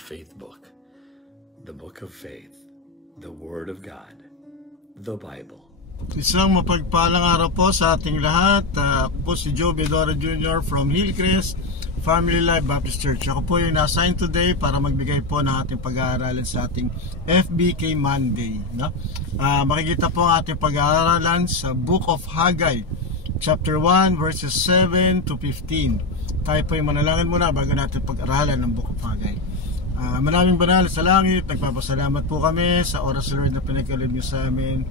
faith book, the book of faith, the Word of God, the Bible. Isang mapagpalang araw po sa ating lahat. Ako po si Joe Bedora Jr. from Hillcrest Family Life Baptist Church. Ako po yung na-assign today para magbigay po ng ating pag-aaralan sa ating FBK Monday. No? Makikita po ang ating pag-aaralan sa Book of Haggai, chapter 1, verses 7 to 15. Tayo po yung manalangin muna bago natin pag-aralan ng Book of Haggai. Maraming banal sa langit, nagpapasalamat po kami sa oras, Lord, na pinagkaloob niyo sa amin.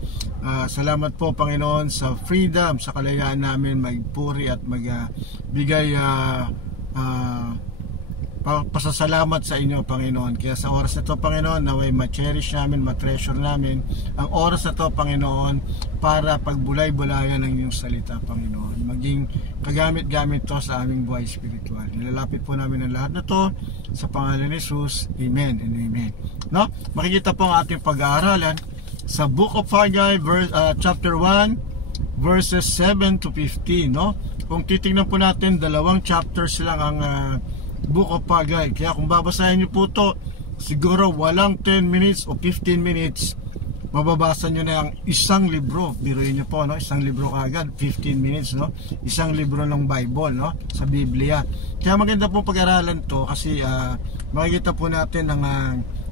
Salamat po, Panginoon, sa freedom, sa kalayaan namin magpuri at magbigay pasasalamat sa inyo, Panginoon. Kaya sa oras na ito, Panginoon, naway ma-cherish namin, ma-treasure namin ang oras na ito, Panginoon, para pagbulay-bulayan ng iyong salita, Panginoon. Maging kagamit-gamit to sa aming buhay spiritual. Nilalapit po namin ang lahat na to sa pangalan ni Jesus. Amen and amen. No? Makikita po ang ating pag-aaralan sa Book of Haggai, chapter 1, verses 7 to 15. No? Kung titingnan po natin, dalawang chapters lang ang Book of Haggai. Kaya kung babasahin niyo po to, siguro walang 10 minutes o 15 minutes, mababasa nyo na ang isang libro. Biruin nyo po, no? Isang libro kagad, 15 minutes, no? Isang libro ng Bible, no? Sa Biblia. Kaya maganda po pag-aralan to kasi makikita po natin ang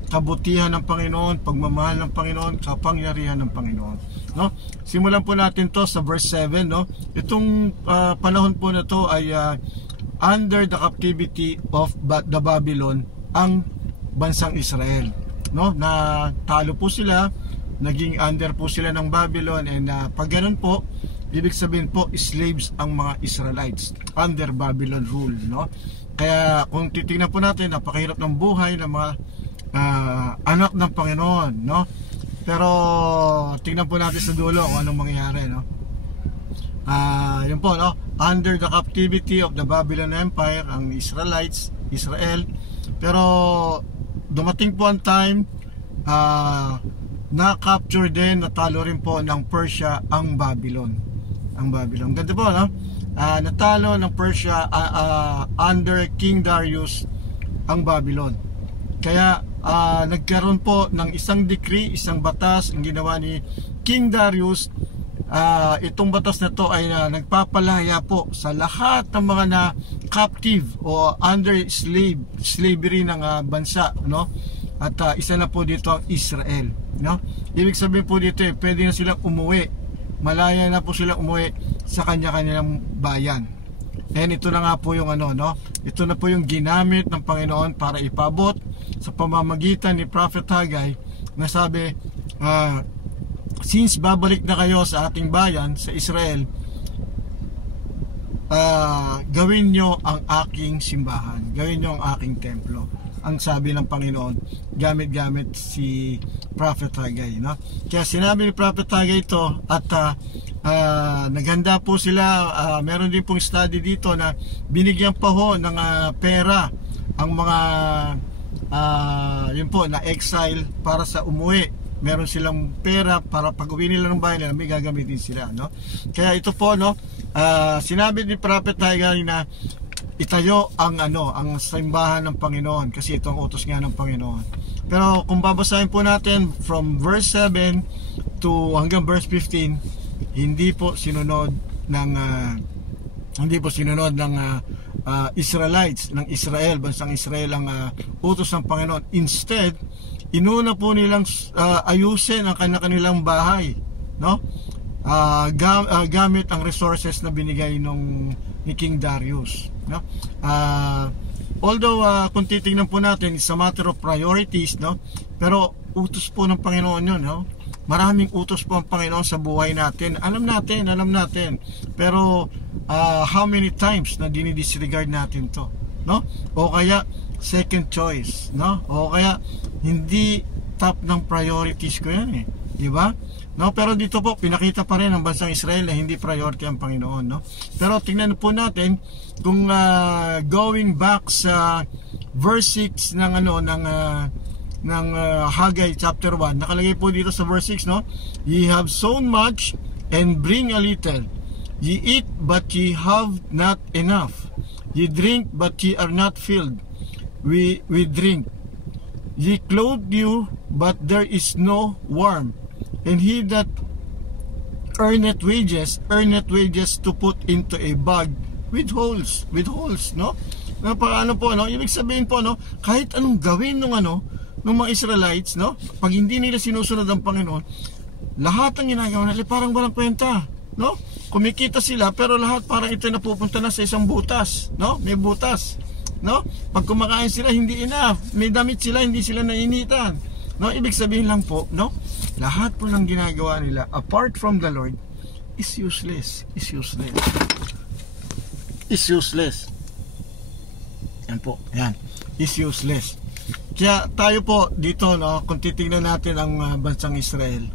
kabutihan ng Panginoon, pagmamahal ng Panginoon, kapangyarihan ng Panginoon, no? Simulan po natin to sa verse 7, no? Itong panahon po na to ay under the captivity of the Babylon, ang bansang Israel, no? Na talo po sila, naging under po sila ng Babylon, and pag ganun po, ibig sabihin po slaves ang mga Israelites under Babylon rule, no? Kaya kung titingnan po natin, napakahirap ng buhay ng mga anak ng Panginoon, no? Pero tingnan po natin sa dulo kung anong mangyayari, no? Yun po, no? Under the captivity of the Babylon Empire, ang Israelites, Israel. Pero dumating po ang time, na-capture din, natalo rin po ng Persia ang Babylon. Ang Babylon. Ganda po, no? Natalo ng Persia under King Darius ang Babylon. Kaya nagkaroon po ng isang decree, isang batas ang ginawa ni King Darius. Itong batas na to ay nagpapalaya po sa lahat ng mga na captive o under slavery ng bansa, no? At isa na po dito ang Israel, no? Ibig sabihin po dito pwede na silang umuwi, malaya na po silang umuwi sa kanya-kanyang bayan. And ito na nga po yung no? Ito na po yung ginamit ng Panginoon para ipabot sa pamamagitan ni Prophet Haggai na sabi, since babalik na kayo sa ating bayan, sa Israel, gawin nyo ang aking simbahan, gawin nyo ang aking templo. Ang sabi ng Panginoon, gamit-gamit si Prophet Haggai, no? Kaya sinabi ni Prophet Haggai ito, at naghanda po sila. Meron din pong study dito na binigyan pa ho ng pera ang mga yun po, na exile para sa umuwi. Meron silang pera para pag uwi nila ng bayan nila, may gagamitin sila, no? Kaya ito po, no, sinabi ni Prophet Haggai na itayo ang ang simbahan ng Panginoon, kasi ito ang utos nga ng Panginoon. Pero kung babasahin po natin from verse 7 to hanggang verse 15, hindi po sinunod ng Israelites, ng Israel, bansang Israel ang utos ng Panginoon. Instead, inuna po nilang ayusin ang kanilang bahay, no? Gamit ang resources na binigay ni King Darius, no? Although kung titingnan po natin, it's a matter of priorities, no? Pero utos po ng Panginoon yun, no? Maraming utos po ang Panginoon sa buhay natin. Alam natin. Pero how many times na dinidisregard natin to, no? O kaya second choice, no? O kaya hindi top ng priorities ko yan, di ba? No, pero dito po pinakita pa rin ng bansang Israel na hindi priority ang Panginoon, no? Pero tingnan po natin kung going back sa verse 6 ng Haggai chapter 1, nakalagay po dito sa verse 6, no? Ye have sown much and bring a little. Ye eat but ye have not enough. Ye drink but ye are not filled. We drink Ye clothe you, but there is no warmth. And he that earneth wages to put into a bag with holes, no? Paano po, no? Ibig sabihin po, no? Kahit anong gawin ng mga Israelites, no? Pag hindi nila sinusunod ang Panginoon, lahat ng ginagawa nila parang walang kwenta, no? Kumikita sila, pero lahat parang ito napupunta na sa isang butas, no? May butas, no? Pag kumakain sila, hindi enough. May damit sila, hindi sila nainitan, no? Ibig sabihin lang po, no? Lahat po ng ginagawa nila apart from the Lord is useless. Yan po, yan. Is useless. Kaya tayo po dito, no, kung titingnan natin ang bansang Israel,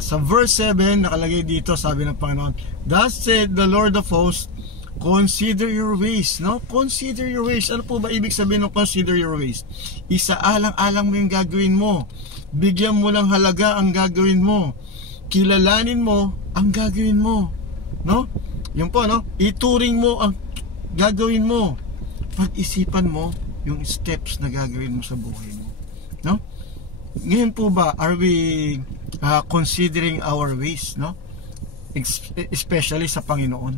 sa verse 7 nakalagay dito, sabi ng Panginoon, thus said the Lord of hosts, consider your ways, no? Consider your ways. Ano po ba ibig sabihin ng consider your ways? Isaalang-alang mo yung gagawin mo. Bigyan mo ng halaga ang gagawin mo. Kilalanin mo ang gagawin mo, no? Yun po, no? Ituring mo ang gagawin mo. Pag-isipan mo yung steps na gagawin mo sa buhay mo, no? Ngayon po ba, are we considering our ways, no? Especially sa Panginoon,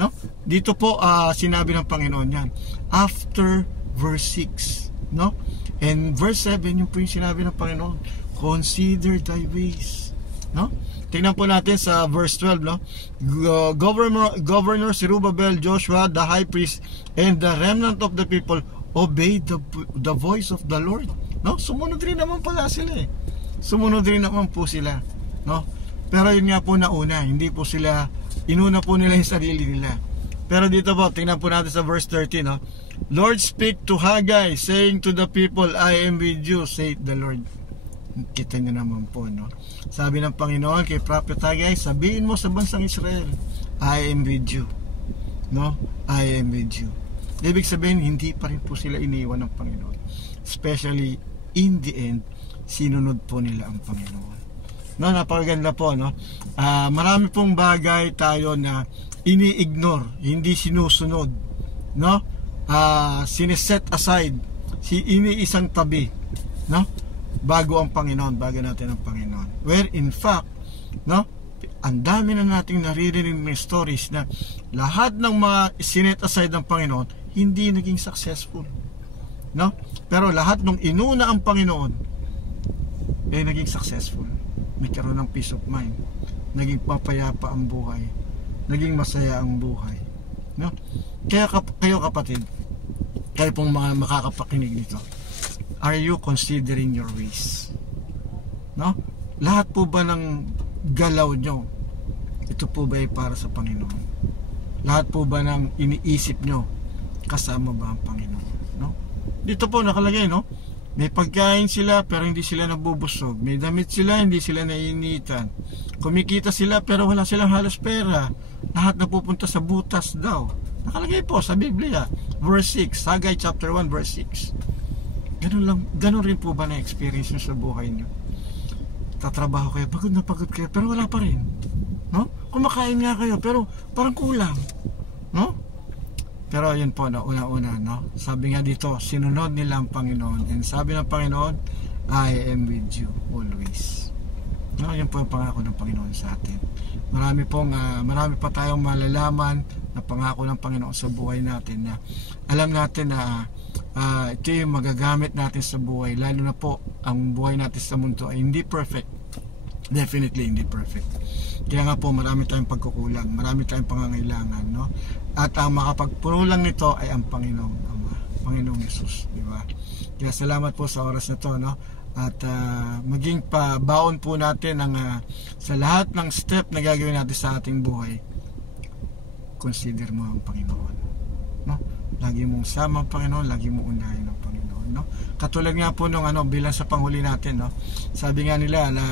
no? Dito po sinabi ng Panginoon yan after verse 6, no? And verse 7 yung po yung sinabi ng Panginoon, consider thy ways, no? Tingnan po natin sa verse 12, no? Governor Zerubbabel, Joshua, the high priest, and the remnant of the people obeyed the voice of the Lord, no? Sumunod rin naman pala sila, sumunod rin naman po sila, no? Pero yun nga po nauna, hindi po sila, inuna po nila yung sarili nila. Pero dito po, tingnan po natin sa verse 13, no? Lord, speak to Haggai, saying to the people, I am with you, saith the Lord. Kita nyo naman po, no? Sabi ng Panginoon kay Prophet Haggai, sabihin mo sa bansang Israel, I am with you, no? I am with you. Ibig sabihin, hindi pa rin po sila iniwan ng Panginoon. Especially, in the end, sinunod po nila ang Panginoon. No, napakaganda po, no? Marami pong bagay tayo na ini-ignore, hindi sinusunod, no? Sineset aside, iniisang tabi, no? Bago ang Panginoon, bago natin ang Panginoon. Where in fact, no? Ang dami na nating naririnig ng stories na lahat ng mga sinet aside ng Panginoon, hindi naging successful, no? Pero lahat ng inuna ang Panginoon, naging successful. Nagkaroon ng peace of mind, naging papayapa ang buhay, naging masaya ang buhay, no? Kaya kayo kapatid, kayo pong mga makakapakinig nito, are you considering your ways, no? Lahat po ba ng galaw nyo, ito po ba ay para sa Panginoon? Lahat po ba ng iniisip nyo, kasama ba ang Panginoon, no? Dito po nakalagay, no? May pagkain sila pero hindi sila nabubusog. May damit sila, hindi sila naiinitan. Kumikita sila pero wala silang halos pera. Lahat napupunta sa butas daw. Nakalagay po sa Biblia, verse 6, Haggai chapter 1 verse 6. Ganun rin po ba na experience nyo sa buhay nyo? Tatrabaho kayo, pagod kayo, pero wala pa rin, no? Kumakain nga kayo pero parang kulang, no? Pero yun po, no, una-una, no? Sabi nga dito, sinunod nila ang Panginoon. And sabi ng Panginoon, I am with you always. No, yun po yung pangako ng Panginoon sa atin. Marami pa tayong malalaman na pangako ng Panginoon sa buhay natin na alam natin na ito yung magagamit natin sa buhay. Lalo na po, ang buhay natin sa mundo ay hindi perfect. Definitely hindi perfect. Kaya nga po marami tayong pagkukulang, marami tayong pangangailangan, no? At ang makapagpuno lang nito ay ang Panginoong Ama, Panginoong Jesus, di ba? Kaya salamat po sa oras na to, no? At maging pabaon po natin ang sa lahat ng step na gagawin natin sa ating buhay. Consider mo ang Panginoon, no? Lagi mong sama ang Panginoon, lagi mong unahin ang Panginoon, no? Katulad nga po nung bilang sa panghuli natin, no? Sabi nga nila na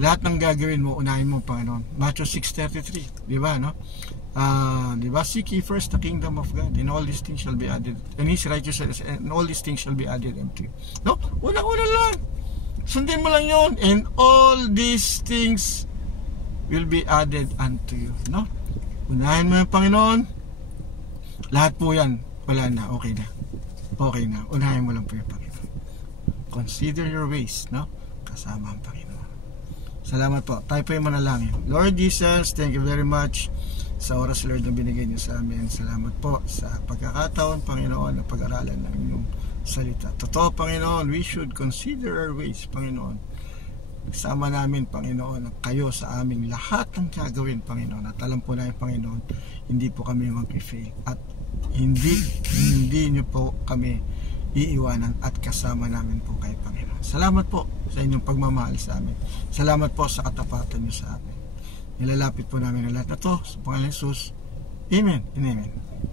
lahat ng gagawin mo, unahin mo Panginoon. Matthew 6:33, di ba, no? Di ba? Seek ye first the kingdom of God, and all these things shall be added, and His righteousness, and all these things shall be added unto you. No? Una-una lang. Sundin mo lang yun, and all these things will be added unto you. No? Unahin mo yung Panginoon. Lahat po yan, wala na, okay na. Okay na. Unahin mo lang po yung Panginoon. Consider your ways, no? Kasama ang Panginoon. Salamat po. Tayo po yung manalangin. Lord Jesus, thank you very much sa oras, Lord, na binigay niyo sa amin. Salamat po sa pagkakataon, Panginoon, na pag-aralan ng inyong salita. Totoo, Panginoon, we should consider our ways, Panginoon. Nagsama namin, Panginoon, kayo sa aming lahat ng gagawin, Panginoon. At alam po namin, Panginoon, hindi po kami mag-fail. At hindi niyo po kami iiwanan at kasama namin po kayo, Panginoon. Salamat po sa inyong pagmamahal sa amin. Salamat po sa katapatan niyo sa amin. Nilalapit po namin ang lahat na to sa Panginoon Jesus. Amen and amen.